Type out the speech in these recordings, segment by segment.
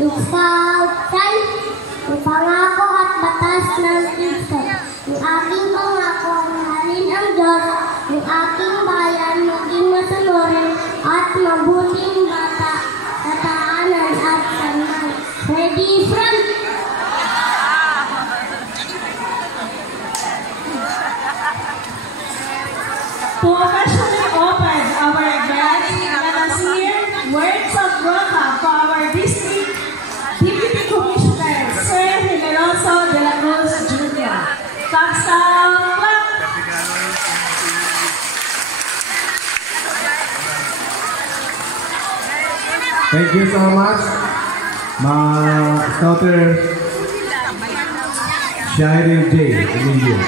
yung kautay, yung pangako at batas ng Kristo. Yung aking pangako, mahalin ang Diyos, yung aking bayan, maging masunurin at mabuting bata, tataanan at sanay. Ready, front! To officially open our event, let us hear words of welcome to our district Deputy Commissioner, Sir Generoso de la Cruz Jr. Kapsal Club. Thank you so much, mga Scouters, Shirley J. Emilio.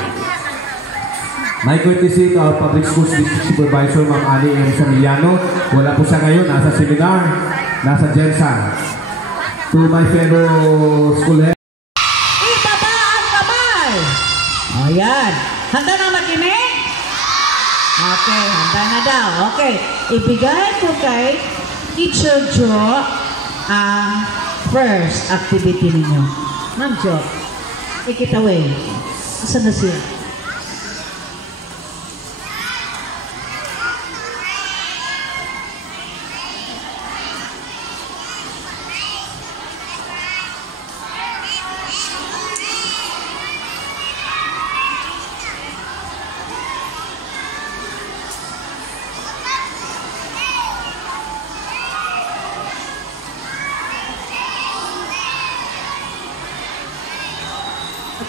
My courtesy to our Public Schools District Supervisor, Ma'am Ali M. Samiliano. Wala po siya ngayon, nasa seminar, nasa Jensan. To my fellow school head. Ibaba ang kamay! O yan. Handa na makinig? Okay, handa na daw. Okay. Ibigay ko kay Teacher Jo ang first activity ninyo. Ma'am Jo, take it away. Saan na siya?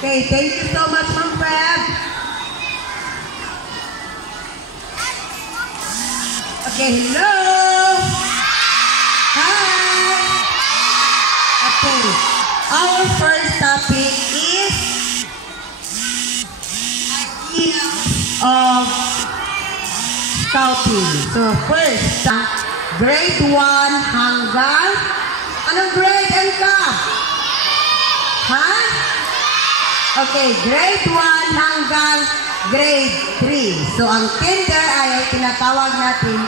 Okay, thank you so much, Ma'am Fred. Okay, hello. Hi. Okay, our first topic is ideas of scouting. So first, grade 1 hanggang anong grade N ka? Ha? Okay, grade 1 hanggang grade 3. So, ang kinder ay tinatawag natin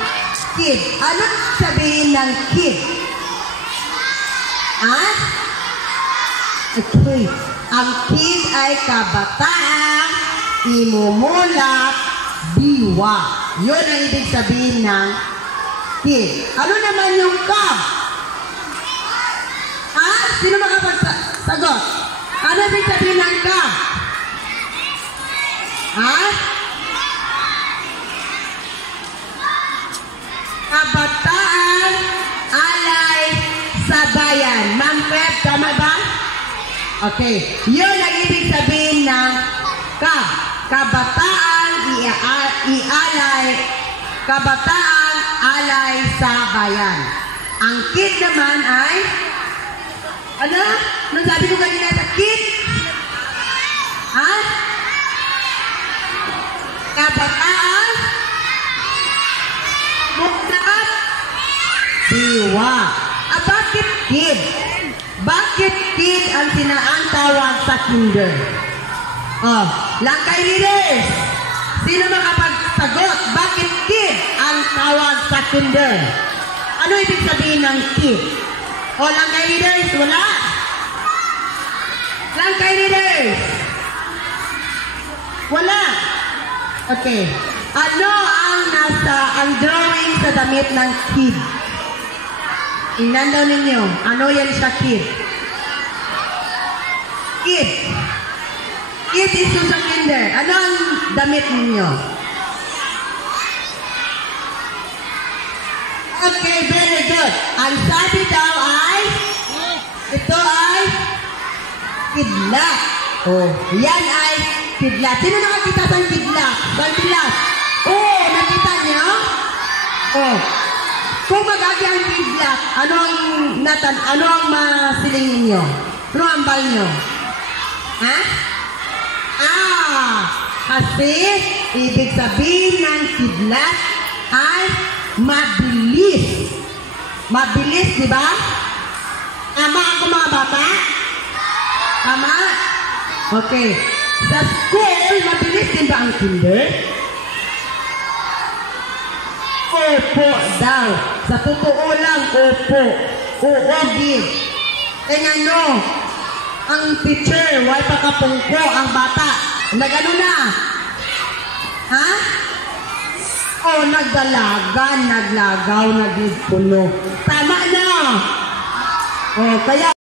kid. Ano sabihin ng kid? Ha? Okay. Ang kid ay kabataan, imumulat, diwa. Yun ang ibig sabihin ng kid. Ano naman yung ka? Ha? Sino makapagsagot? Ano ibig sabihin ng ka? Ha? Kabataan, alay, sabayan. Ma'am Pep, tama ba? Okay. Yun ang ibig sabihin ng ka. Kabataan, ialay, kabataan, alay, sabayan. Ang kid naman ay ano? Anong sabi ko kanina sa kid? Ha? Kabataan? Mulat? Diwa. Bakit kid? Bakit kid ang tawag sa kinder? Oh, langkay leaders. Sino makapagsagot? Bakit kid ang tawag sa kinder? Ano ibig sabihin ng kid? O, langkay leaders, wala. Langkay leaders. Wala. Okay. Ano ang drawing sa damit ng kid? Tingnan daw ninyo. Ano yan sa kid? Kid. Kid is sa kinder. Ano ang damit ninyo? Okay, very good. Ang sabi daw ay, ito ay kidlat. Oh, yan ay kidlat. Sino nakakita sa kidlat? Sa kidlat? Oh, nakita niyo? Oh, kung magagi ang kidlat, ano ang masiling ninyo? Ano ang bal nyo? Ha? Kasi ibig sabihin ng kidlat ay mabilis. Mabilis, di ba? Tama ako mga bata? Tama? Okay. Sa school, mabilis din ba ang kinder? Opo daw. Sa totoo lang, opo. Oo, din. ano, ang teacher, why pakapungko ang bata. Nagano na? Ha? O, nagdalagan, naglagaw, nagpuno. Tama na. O, kaya